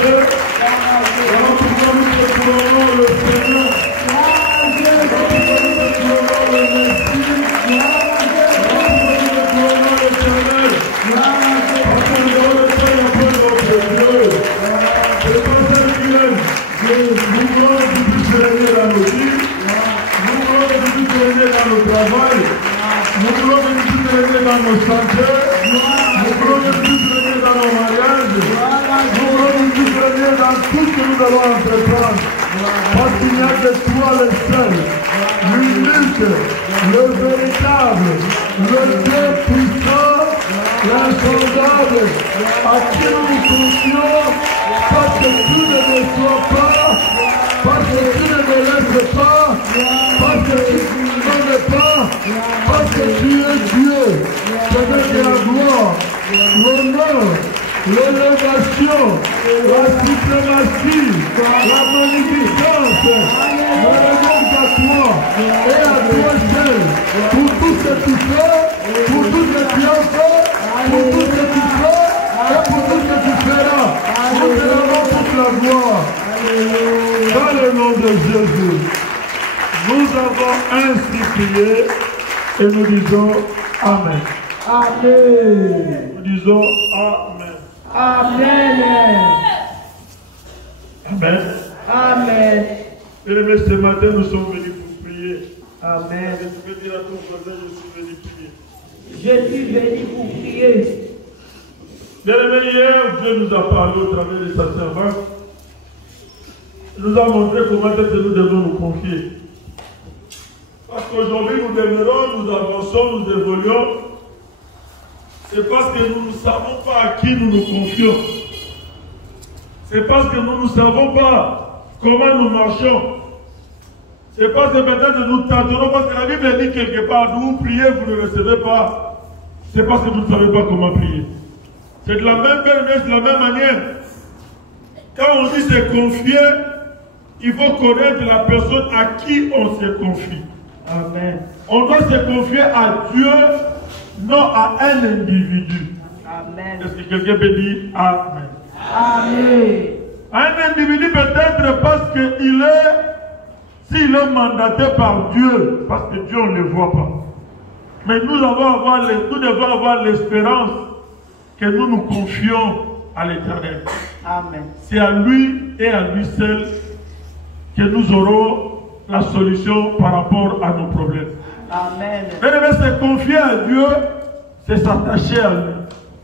Voilà pourquoi nous te couronnons le Seigneur. Voilà pourquoi nous te couronnons le Messie. Voilà pourquoi nous te couronnons l'Éternel. Parce que nous avons le Seigneur après notre Dieu. C'est pas ça qu'il aime. Nous voulons que tu puisses régner dans nos vies. Nous voulons que tu puisses régner dans le travail. Nous voulons que tu puisses régner dans nos santé. Nous voulons que tu puisses régner dans nos mariages. Nous voulons que tu puisses régner dans tout ce que nous allons entreprendre. Parce qu'il n'y a que toi le seul, l'unique, le véritable, le Dieu puissant, l'insondable, à qui nous nous confions, parce que tu ne déçois pas, parce que tu ne me laisses pas, parce que tu ne me donnes pas, parce que tu es Dieu. Je te dis la gloire, l'honneur, l'élévation, la suprématie, la magnificence, me remonte à toi et à toi seul, pour tout ce que tu fais, pour tout ce que tu as fait, pour tout ce que tu fais et pour tout ce que tu feras. Nous te rendons toute la gloire. Dans le nom de Jésus, nous avons ainsi prié et nous disons Amen. Amen. Nous disons Amen. Amen. Amen. Amen. Bien-aimés, ce matin, nous sommes venus pour prier. Amen. Et tu peux dire à ton voisin, je suis venu prier. Je suis venu pour prier. Bien-aimés, hier, Dieu nous a parlé au travers de sa servante. Il nous a montré comment est-ce que nous devons nous confier. Parce qu'aujourd'hui, nous demeurons, nous avançons, nous évoluons. C'est parce que nous ne savons pas à qui nous nous confions. C'est parce que nous ne savons pas comment nous marchons. C'est parce que peut-être nous tâtonnons, parce que la Bible dit quelque part, vous priez, vous ne recevez pas. C'est parce que vous ne savez pas comment prier. C'est de la même manière. Quand on dit se confier, il faut connaître la personne à qui on se confie. Amen. On doit se confier à Dieu, non à un individu. Amen. Est-ce que quelqu'un peut dire Amen? Amen. Un individu peut-être parce qu'il est, s'il est mandaté par Dieu, parce que Dieu on ne le voit pas. Mais nous devons avoir l'espérance que nous nous confions à l'Éternel. Amen. C'est à lui et à lui seul que nous aurons la solution par rapport à nos problèmes. Amen. Mais se confier à Dieu, c'est s'attacher à lui.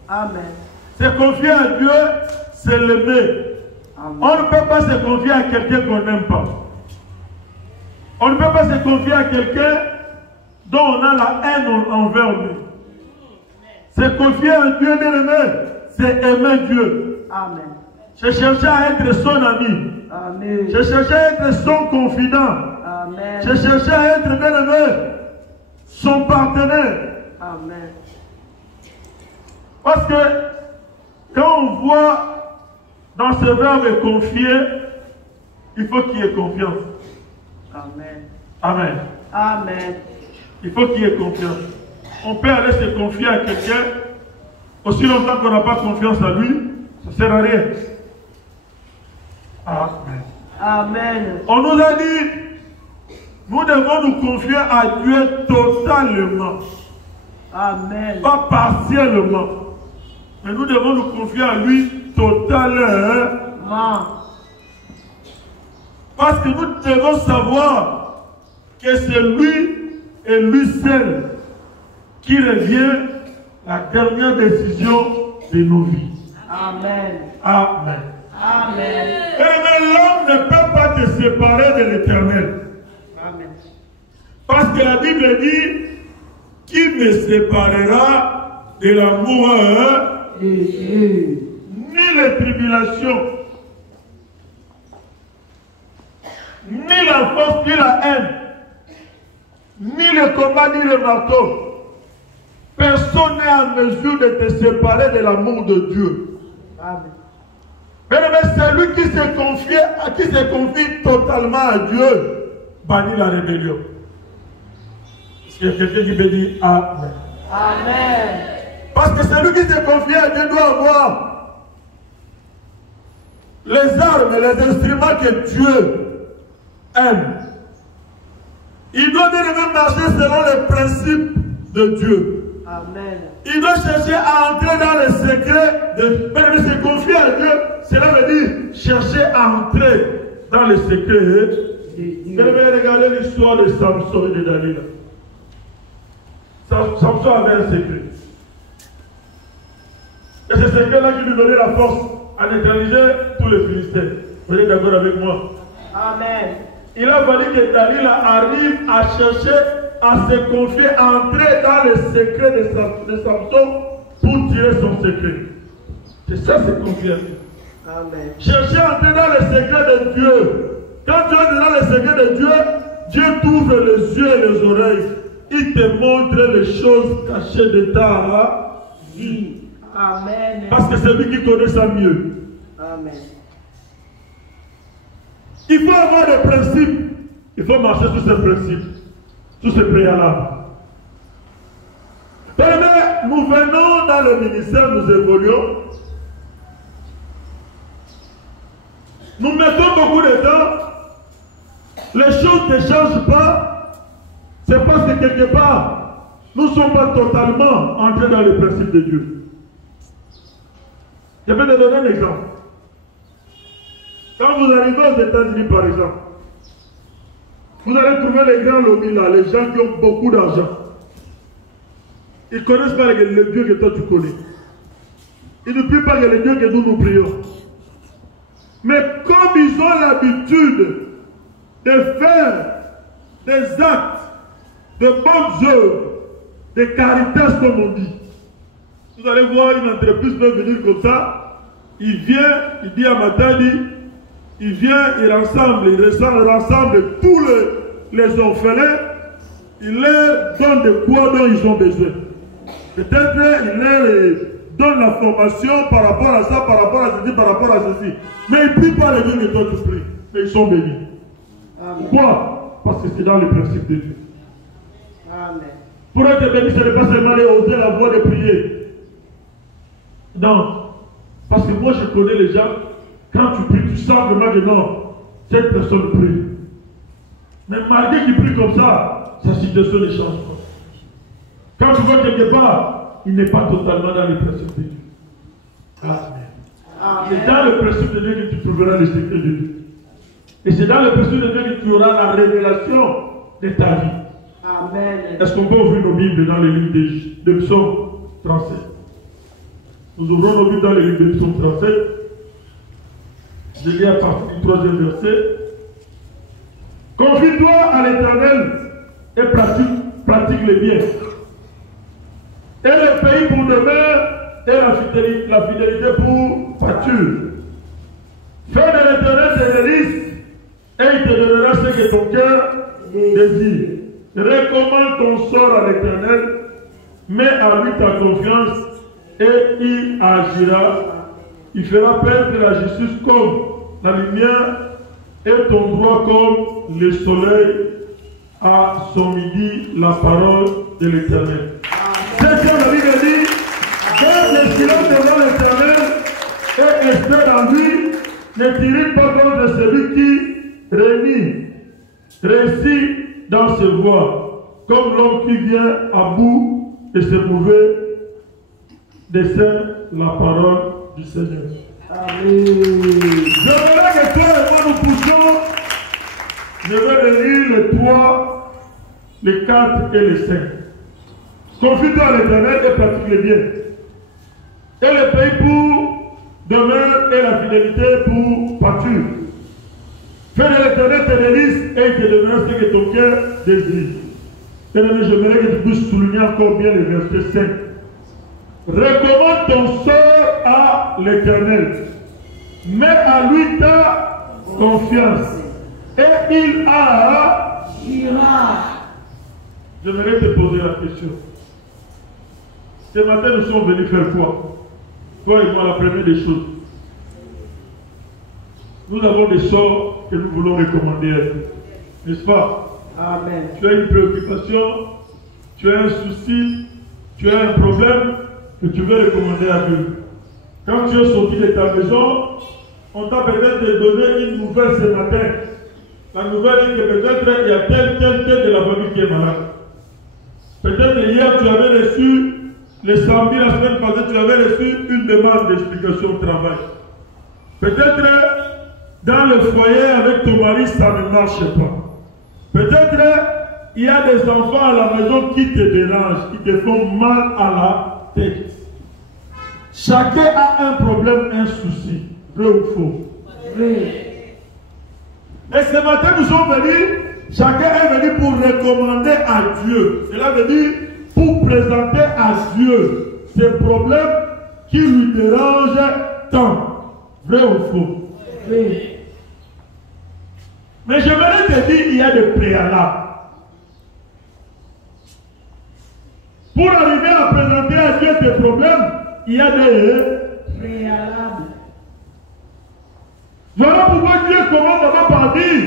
Amen. Se confier à Dieu, c'est l'aimer. On ne peut pas se confier à quelqu'un qu'on n'aime pas. On ne peut pas se confier à quelqu'un dont on a la haine envers lui. Se confier à Dieu, bien-aimé, c'est aimer Dieu. Amen. C'est chercher à être son ami. Amen. C'est chercher à être son confident. Amen. C'est chercher à être, bien-aimé, son partenaire. Amen. Parce que quand on voit dans ce verbe confier, il faut qu'il y ait confiance. Amen. Amen. Amen. Il faut qu'il y ait confiance. On peut aller se confier à quelqu'un, aussi longtemps qu'on n'a pas confiance à lui, ça ne sert à rien. Amen. Amen. On nous a dit, nous devons nous confier à Dieu totalement. Amen. Pas partiellement. Mais nous devons nous confier à lui totalement. Parce que nous devons savoir que c'est lui et lui seul qui revient la dernière décision de nos vies. Amen. Amen. Amen. Et l'homme ne peut pas te séparer de l'Éternel. Amen. Parce que la Bible dit, qui me séparera de l'amour, ni les tribulations, ni la force, ni la haine, ni le combat, ni le marteau. Personne n'est en mesure de te séparer de l'amour de Dieu. Amen. Mais celui qui se confie totalement à Dieu, bannit la rébellion. Est-ce qu'il y a quelqu'un qui peut dire Amen? Amen. Parce que celui qui se confie à Dieu doit avoir les armes et les instruments que Dieu aime. Il doit même marcher selon les principes de Dieu. Amen. Il doit chercher à entrer dans les secrets de Dieu. Se confier à Dieu, cela veut dire chercher à entrer dans les secrets. Vous devez regarder l'histoire de Samson et de Dalila. Samson avait un secret. Et ce secret-là qui lui donnait la force à neutraliser tous les Philistins. Vous êtes d'accord avec moi? Amen. Il a fallu que Dalila arrive à chercher à se confier, à entrer dans les secrets de Samson pour tirer son secret. C'est ça, c'est confier à Dieu. Amen. Chercher à entrer dans les secrets de Dieu. Quand tu es dans les secrets de Dieu, Dieu t'ouvre les yeux et les oreilles. Il te montre les choses cachées de ta vie. Amen. Parce que c'est lui qui connaît ça mieux. Amen. Il faut avoir des principes. Il faut marcher sur ces principes, sur ces préalables. Mais nous venons dans le ministère, nous évoluons. Nous mettons beaucoup de temps. Les choses ne changent pas. C'est parce que quelque part, nous ne sommes pas totalement entrés dans le principe de Dieu. Je vais te donner un exemple. Quand vous arrivez aux États-Unis, par exemple, vous allez trouver les grands lobbies là, les gens qui ont beaucoup d'argent. Ils ne connaissent pas le Dieu que toi tu connais. Ils ne prient pas le Dieu que nous prions. Mais comme ils ont l'habitude de faire des actes, de bonnes œuvres, de caritas comme on dit, vous allez voir une entreprise peut venir comme ça, il vient, il dit à Matadi, il vient, il rassemble tous les orphelins, il leur donne de quoi dont ils ont besoin. Peut-être il leur donne la formation par rapport à ça, par rapport à ceci, par rapport à ceci. Mais ils ne prient pas les dieux que toi tu pries. Mais ils sont bénis. Amen. Pourquoi? Parce que c'est dans le principe de Dieu. Amen. Pour être béni, ce n'est pas seulement aller oser la voix de prier. Non. Parce que moi je connais les gens, quand tu pries, tu sens vraiment que non, cette personne prie. Mais malgré qu'il prie comme ça, sa situation ne change pas. Quand tu vois quelque part, il n'est pas totalement dans le principe de Dieu. Amen. C'est dans le principe de Dieu que tu trouveras le secret de Dieu. Et c'est dans le principe de Dieu que tu auras la révélation de ta vie. Amen. Est-ce qu'on peut ouvrir nos Bibles dans les livres de Psaume 37? Nous ouvrons nos Bibles dans les livres de Psaume 37. Je lis à partir du 3e verset. Confie-toi à l'Éternel et pratique les biens. Et le pays pour demeure et la fidélité pour pâture. Fais de l'Éternel tes délices et il te donnera ce que ton cœur désire. Recommande ton sort à l'Éternel, mets à lui ta confiance et il agira. Il fera perdre la justice comme la lumière et ton droit comme le soleil à son midi, la parole de l'Éternel. C'est ce que la Bible dit. Garde le silence devant l'Éternel et espère en lui. Ne tirez pas contre celui qui réussit dans ses voies, comme l'homme qui vient à bout de se mouver, descend la parole du Seigneur. Amen. Je voudrais que toi et moi nous poussions. Je vais lire les 3, les 4 et les 5. Confie-toi à l'Éternel et pratique les biens. Et le pays pour demeure et la fidélité pour pâture. Fais de l'Éternel tes délices et il te donnera ce que ton cœur désire. Et j'aimerais que tu puisses souligner encore bien le verset 5. Recommande ton sort à l'Éternel. Mets à lui ta confiance. Et il agira. J'aimerais te poser la question. Ce matin, nous sommes venus faire quoi? Toi et moi, la première des choses. Nous avons des sorts que nous voulons recommander à Dieu. N'est-ce pas? Amen. Tu as une préoccupation, tu as un souci, tu as un problème que tu veux recommander à Dieu. Quand tu es sorti de ta maison, On t'a peut-être donné une nouvelle ce matin. La nouvelle est que peut-être il y a tel de la famille qui est malade. Peut-être hier tu avais reçu les samedis, la semaine passée, tu avais reçu une demande d'explication au travail. Peut-être dans le foyer avec ton mari, ça ne marche pas. Peut-être il y a des enfants à la maison qui te dérangent, qui te font mal à la tête. Chacun a un problème, un souci. Vrai ou faux? Oui. Et ce matin, nous sommes venus, chacun est venu pour recommander à Dieu. Cela veut dire pour présenter à Dieu ces problèmes qui lui dérangent tant. Vrai ou faux? Oui. Mais j'aimerais te dire, il y a des préalables. Pour arriver à présenter à Dieu tes problèmes, il y a des préalables. Voilà pourquoi Dieu commence d'abord par dire,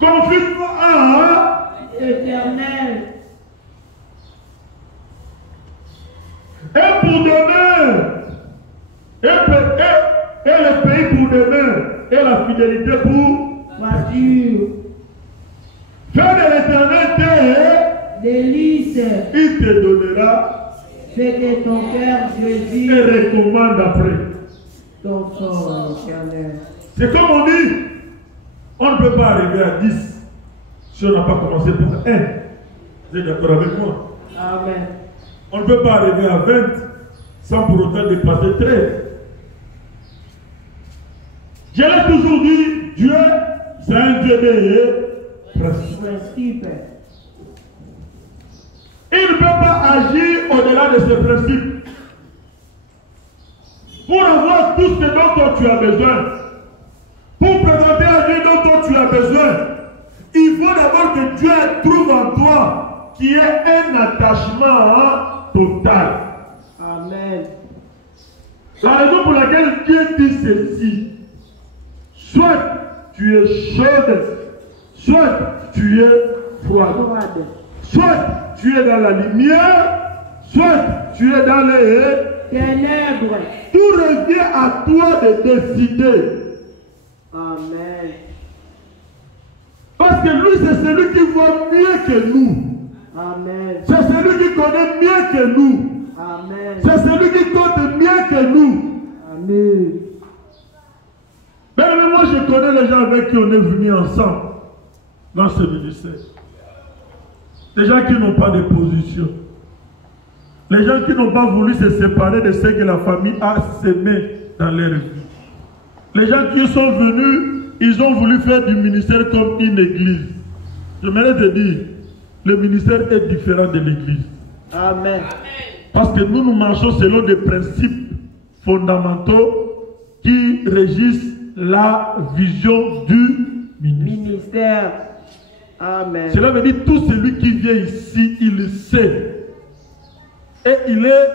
confie-toi à Éternel. et pour demain, et le pays pour demain, et la fidélité pour Voiture. faire de l'éternel Délice. il te donnera Ce que ton cœur et désire. recommande après. Ton sort, éternel. C'est comme on dit, on ne peut pas arriver à 10 si on n'a pas commencé par 1. Vous êtes d'accord avec moi? Amen. On ne peut pas arriver à 20 sans pour autant dépasser 13. Je l'ai toujours dit, Dieu, c'est un Dieu de principe. Principe. Il ne peut pas agir au-delà de ses principes. Pour avoir tout ce dont tu as besoin, pour présenter à Dieu dont tu as besoin, il faut d'abord que Dieu trouve en toi qui est un attachement total. Amen. La raison pour laquelle Dieu dit ceci, soit tu es chaude, soit tu es froide. Froide. Soit tu es dans la lumière, soit tu es dans les Ténèbres. tout revient à toi de décider. Amen. Parce que lui, c'est celui qui voit mieux que nous. Amen. C'est celui qui connaît mieux que nous. Amen. C'est celui qui compte mieux que nous. Amen. Mais moi, je connais les gens avec qui on est venus ensemble dans ce ministère. Les gens qui n'ont pas de position. Les gens qui n'ont pas voulu se séparer de ce que la famille a semé dans leur vie. Les gens qui sont venus, ils ont voulu faire du ministère comme une église. J'aimerais te dire, le ministère est différent de l'église. Amen. Parce que nous marchons selon des principes fondamentaux qui régissent la vision du ministère. Ministère. Amen. Cela veut dire tout celui qui vient ici, il sait. Et il est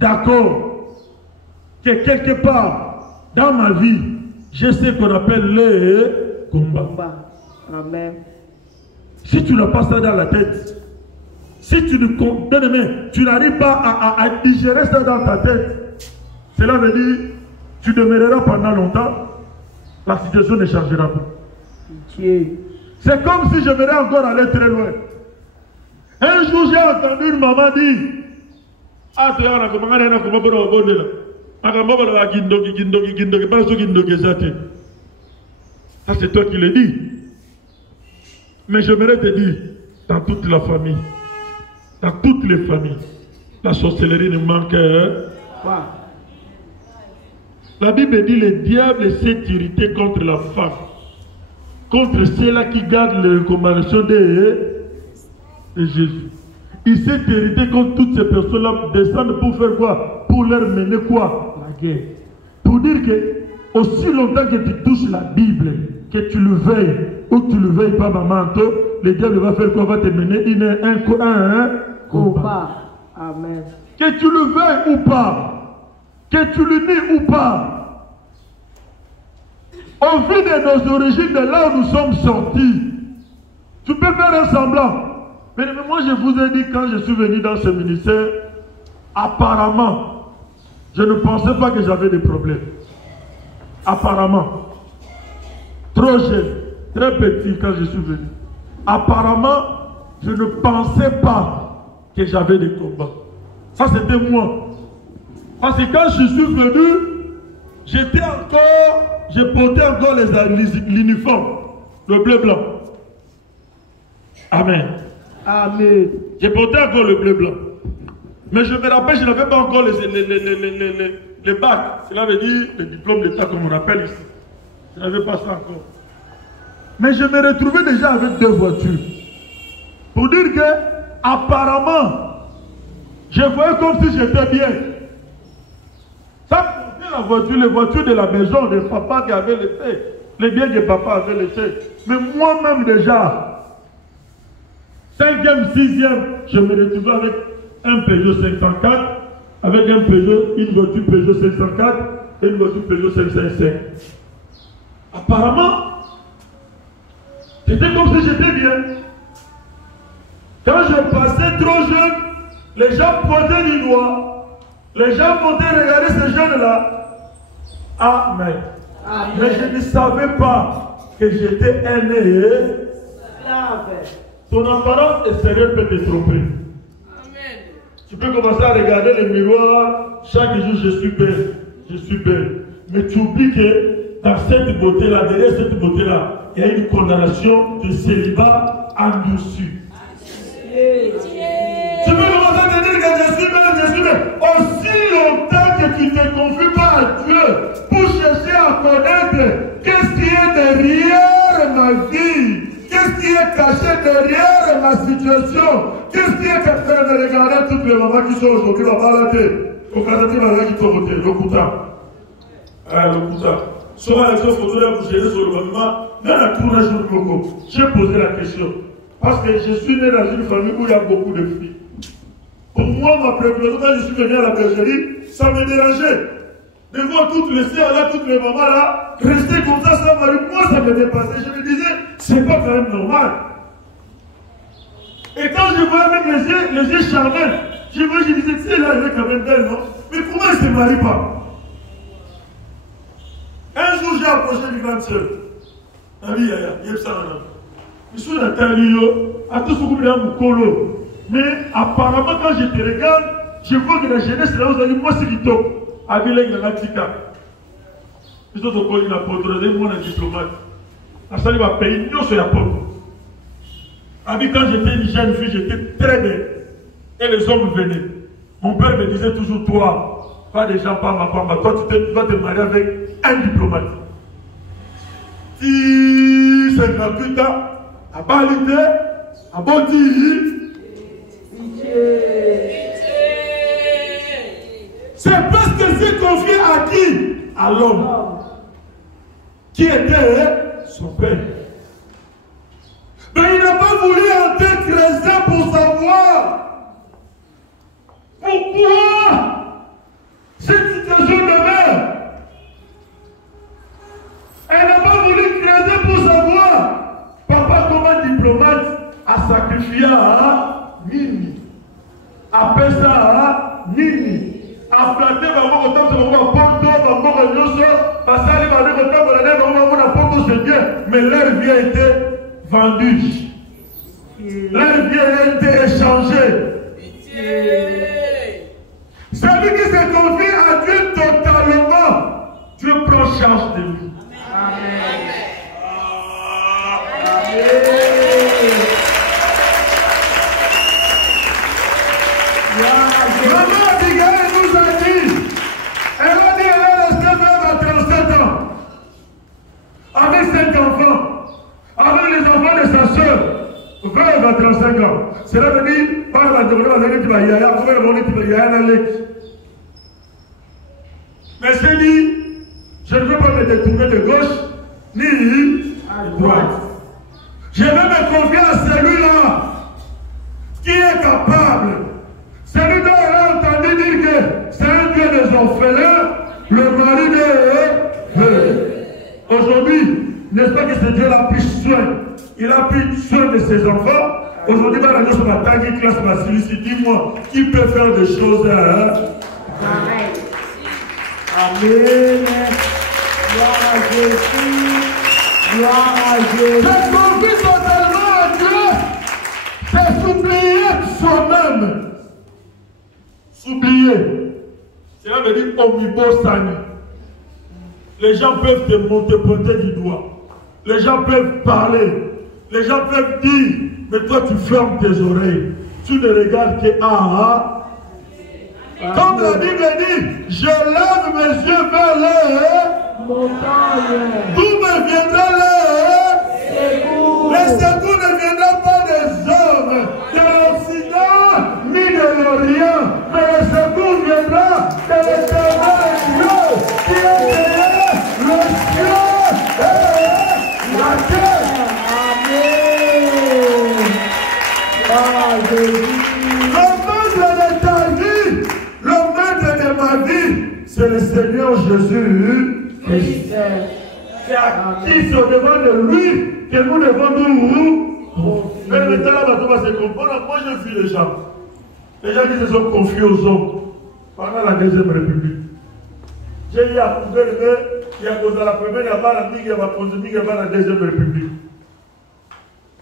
d'accord que quelque part dans ma vie, j'ai ce qu'on appelle les combats. Amen. Si tu n'as pas ça dans la tête, si tu tu n'arrives pas à digérer ça dans ta tête, cela veut dire tu demeureras pendant longtemps, la situation ne changera pas. Dieu. C'est comme si j'aimerais encore aller très loin. Un jour, j'ai entendu une maman dire, ah, tu as ça c'est toi qui le dis. Mais j'aimerais te dire, dans toute la famille, dans toutes les familles, la sorcellerie ne manque. La Bible dit, le diable s'est irrité contre la femme, contre ceux-là qui gardent les recommandations de Jésus. Il s'est irrité contre toutes ces personnes-là, descendent pour faire quoi? Pour leur mener quoi? La guerre. Pour dire que, aussi longtemps que tu touches la Bible, que tu le veuilles ou que tu le veuilles pas, maman, le diable va faire quoi? Va te mener un combat. Amen. Que tu le veuilles ou pas, que tu le nies ou pas, au vu de nos origines, de là où nous sommes sortis, tu peux faire un semblant. Mais moi, je vous ai dit, quand je suis venu dans ce ministère, apparemment, je ne pensais pas que j'avais des problèmes. apparemment, trop jeune, très petit quand je suis venu. Apparemment, je ne pensais pas que j'avais des combats. Ça, c'était moi. Parce que quand je suis venu, je portais encore l'uniforme, le bleu-blanc. Amen. Amen. Je portais encore le bleu-blanc. Mais je me rappelle, je n'avais pas encore les bacs. Cela veut dire le diplôme d'État, comme on appelle ici. Je n'avais pas ça encore. Mais je me retrouvais déjà avec 2 voitures. Pour dire que, apparemment, je voyais comme si j'étais bien. Ça, c'était la voiture, les voitures de la maison de papa qui avait laissé. Les biens que papa avait laissés. Mais moi-même déjà, 5e, 6e, je me retrouvais avec un Peugeot 504, avec une voiture Peugeot 504 et une voiture Peugeot 555. Apparemment, c'était comme si j'étais bien. Quand je passais trop jeune, les gens pointaient du doigt. Les gens montaient regarder ces jeunes-là. Amen. Amen. Mais je ne savais pas que j'étais aîné. Ton apparence extérieure peut te tromper. Amen. Tu peux commencer à regarder le miroir. Chaque jour, je suis belle. Je suis belle. Mais tu oublies que dans cette beauté-là, derrière cette beauté-là, il y a une condamnation de célibat endurci. Tu peux commencer à te dire que je suis belle. Aussi longtemps que tu ne te confies pas à Dieu pour chercher à connaître qu'est-ce qui est derrière ma vie, qu'est-ce qui est caché derrière ma situation, qu'est-ce qui est caché de regarder toutes les mamans qui sont aujourd'hui à balader. Au Canada, il va qui sont votés, le Kouta. Le Kouta. Souvent, les photos là, vous gérez sur le monument, dans la tournage de Coco. J'ai posé la question. Parce que je suis né dans une famille où il y a beaucoup de filles. Pour moi, ma préoccupation, quand je suis venu à la bergerie, ça me dérangeait. De voir toutes les sœurs là, toutes les mamans là, rester comme ça sans mari, moi ça me dépassait. Je me disais, c'est pas quand même normal. Et quand je voyais même les yeux charnels, je disais, tu sais, là, elle est quand même belle, non? Mais pourquoi elle ne se marie pas? Un jour, j'ai approché une grande sœur. Je suis dans ta lieu, à tout ce que vous mais apparemment, quand je te regarde, je vois que la jeunesse, là, vous avez dit, moi, c'est du top. Avec la Tika. Ils ont encore une apôtre, moi, un diplomate. La salle va payer, nous, c'est l'apôtre. Avec quand j'étais une jeune fille, j'étais très belle. Et les hommes venaient. Mon père me disait toujours, toi, pas des gens, pas ma toi, tu vas te marier avec un diplomate. Si 58 ans, à Balité, à Boti, c'est parce que c'est confié à qui? À l'homme. Qui était son père. Mais il n'a pas voulu entrer creuser pour savoir pourquoi cette situation demeure. Elle n'a pas voulu creuser pour savoir papa comme diplomate a sacrifié à Nini. A fait ça à Nini. A flatté maman au temps de maman Porto, maman Nyoso, Passali maman au temps de l'année maman Porto c'est bien, mais leur vie a été vendue. Leur vie a été échangée. Celui qui se confie à Dieu totalement, Dieu prend charge de lui. Amen. Maman Abigail nous a dit, elle a dit elle est restée veuve à 37 ans, avec 5 enfants, avec les enfants de sa soeur, veuve à 35 ans. Cela veut dire, par la développement, tu vas y aller, comment le monde tu vas y aller. Mais c'est dit, je ne veux pas me détourner de gauche, ni de droite. Je vais me confier à celui-là qui est capable. Celui dont elle a entendu dire que c'est un Dieu des orphelins, le mari de aujourd'hui, n'est-ce pas que ce Dieu a pris soin? Il a pris soin de ses enfants. Aujourd'hui, dans la noce matin, qui classe ma Silicie, dis-moi, qui peut faire des choses Amen. Gloire à Jésus. Gloire à Jésus. Se confier totalement à Dieu, c'est s'oublier soi-même. S'oublier. Cela veut dire omnibosani. Les gens peuvent te pointer du doigt. Les gens peuvent parler. Les gens peuvent dire, mais toi tu fermes tes oreilles. Tu ne regardes que Comme la Bible dit, je lève mes yeux vers les Montagne. D'où me viendra Secours. le secours ne viendra pas des hommes, de l'Occident, ni de l'Orient, mais le secours viendra de l'Éternel Dieu, qui est derrière le ciel et la terre. Amen. Ah, Jésus. Le maître de ta vie, le maître de ma vie, c'est le Seigneur Jésus. Christ. C'est à qui se devant de lui que nous devons nous. Mais maintenant, là, va se comprendre. Moi, je vis les gens. Les gens qui se sont confiés aux hommes pendant la Deuxième République. J'ai eu à trouver le maire, il y a causé la première, il y a pas la migue, il y a pas la Deuxième République.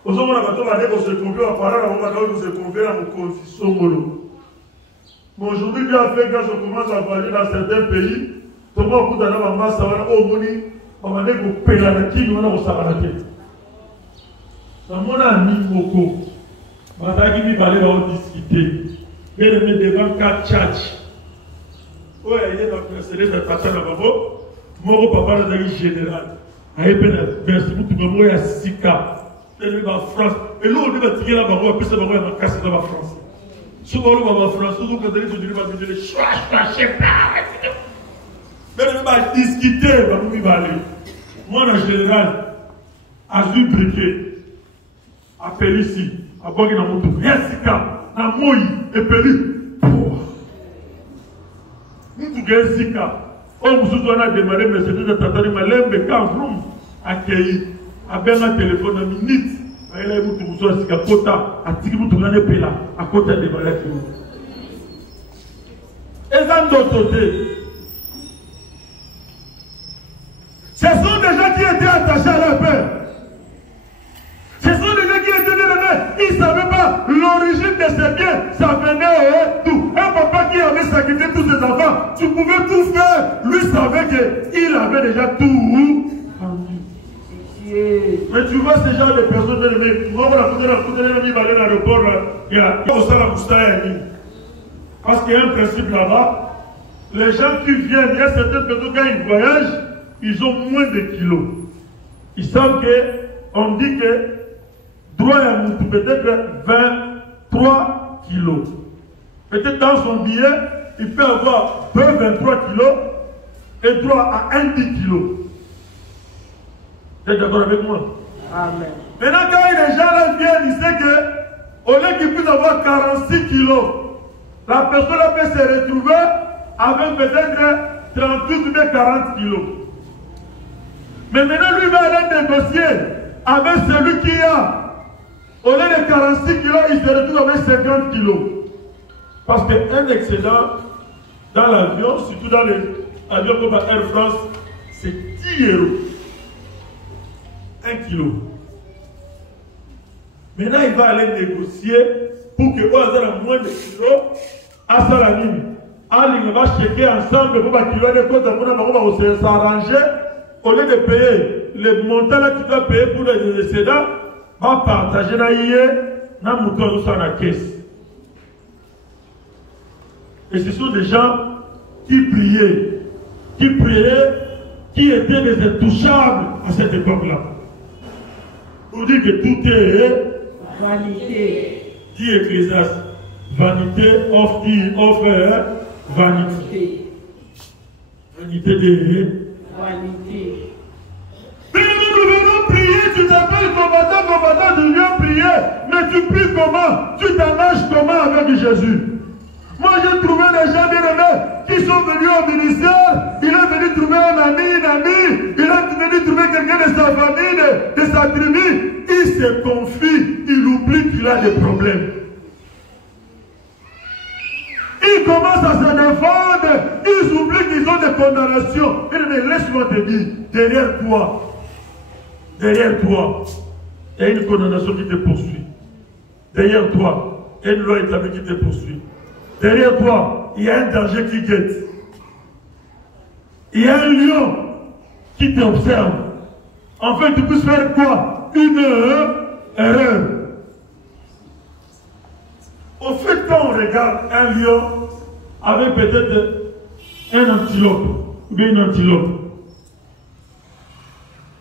Aux hommes, on a se confier à parler, on va se confier à mon confition. Mais aujourd'hui, Dieu a fait quand je commence à voyager dans certains pays, tout le monde a dit que ça va au moni, on va dire que pénal qui nous a s'arrêté. Dans mon ami Moko, on va discuter. Il est devant 4 tchatch. Oui, il est dans le Mercedes, mais pas ça là-bas. Mon papa est général. Il est merci beaucoup, il y a 6 cas. Il est en France. Et là, on est fatigué là-bas, on va plus se voir dans la casse dans la France. Souvent, on va en France, souvent, quand on est sur le mais on va discuter, moi, en général, à Zubriquet, à Pélissi, à Boguinamoto, Yassika, à Moï, et Péli. Nous, tout Yassika, on vous a démarré, mais c'était de Tatari Malem, mais quand vous accueilli, à bien un téléphone en minute, il y a un Kota, à Tigiboutoulane Pela, à côté de Malek. Et dans d'autres côtés, ce sont des gens qui étaient attachés à leur père. Ce sont des gens qui étaient bien-aimés. Ils ne savaient pas l'origine de ces biens. Ça venait d'où? Un papa qui avait sacrifié tous ses enfants, tu pouvais tout faire. Lui savait qu'il avait déjà tout rendu. Mais tu vois ces gens de personnes bien-aimées. Moi, on a foutu dans l'aéroport. Il y a parce qu'il y a un principe là-bas. Les gens qui viennent, il y a certaines personnes quand ils voyagent, ils ont moins de kilos. Ils savent que, on dit que droit à nous peut-être 23 kilos. Peut-être dans son billet, il peut avoir 23 kilos et droit à 1 10 kilos. Vous êtes d'accord avec moi? Amen. Maintenant, quand les gens là viennent, ils savent que, au lieu qu'ils puissent avoir 46 kilos, la personne là peut se retrouver avec peut-être 38 ou 40 kilos. Mais maintenant, lui va aller négocier avec celui qui a, au lieu de 46 kilos, il se retrouve avec 50 kilos. Parce qu'un excédent dans l'avion, surtout dans les avions comme Air France, c'est 10 euros. 1 kilo. Maintenant, il va aller négocier pour que vous ayez moins de kilos à la ligne. Il va checker ensemble pour que tu va s'arranger. Au lieu de payer le montant là que tu dois payer pour les excédents, va partager dans la caisse. Et ce sont des gens qui priaient, qui étaient des intouchables à cette époque-là. Pour dire que tout est vanité. Dit Ecclésiaste, vanité, offre vanité. Vanité de Vanité. Mais nous venons prier, tu t'appelles combattant, tu viens prier. Mais tu pries comment? Tu t'engages comment avec Jésus? Moi j'ai trouvé des gens bien-aimés qui sont venus au ministère. Il est venu trouver un ami, il est venu trouver quelqu'un de sa famille, de sa tribu. Il se confie, il oublie qu'il a des problèmes. Il commencent à se défendre, ils oublient qu'ils ont des condamnations. Mais laisse-moi te dire, derrière toi, il y a une condamnation qui te poursuit. Derrière toi, il y a une loi établie qui te poursuit. Derrière toi, il y a un danger qui guette. Il y a un lion qui t'observe. En fait, tu peux faire quoi? Une erreur. Au fait, quand on regarde un lion avec peut-être un antilope, ou bien une antilope,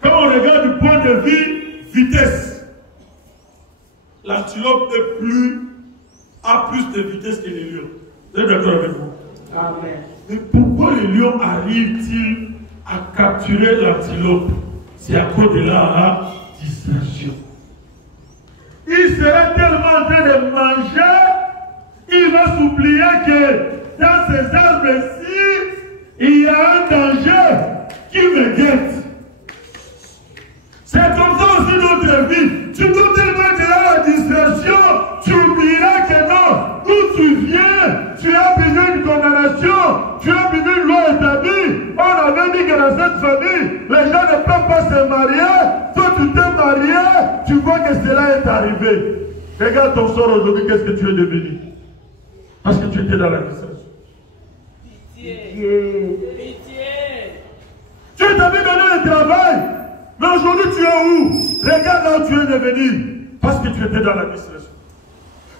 quand on regarde du point de vue vitesse, l'antilope a plus de vitesse que les lions. Vous êtes d'accord avec moi? Amen. Mais pourquoi les lions arrivent-ils à capturer l'antilope? C'est à cause de la distraction. Il sera tellement en train de manger, il va s'oublier que dans ces arbres-ci, il y a un danger qui me guette. C'est comme ça aussi notre vie. Tu peux tellement être dans la distraction, tu oublieras que non, d'où tu viens, tu as besoin d'une condamnation, tu as besoin d'une loi établie. On avait dit que dans cette famille, les gens ne peuvent pas se marier. Toi, tu t'es marié, tu vois que cela est arrivé. Regarde ton sort aujourd'hui, qu'est-ce que tu es devenu? Parce que tu étais dans la distraction. Pitié. Tu t'avais donné le travail. Mais aujourd'hui, tu es où? Regarde là où tu es devenu. Parce que tu étais dans la distraction.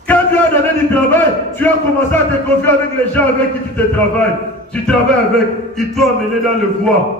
Quand tu as donné du travail, tu as commencé à te confier avec les gens avec qui tu travailles avec. Ils t'ont amené dans le voie.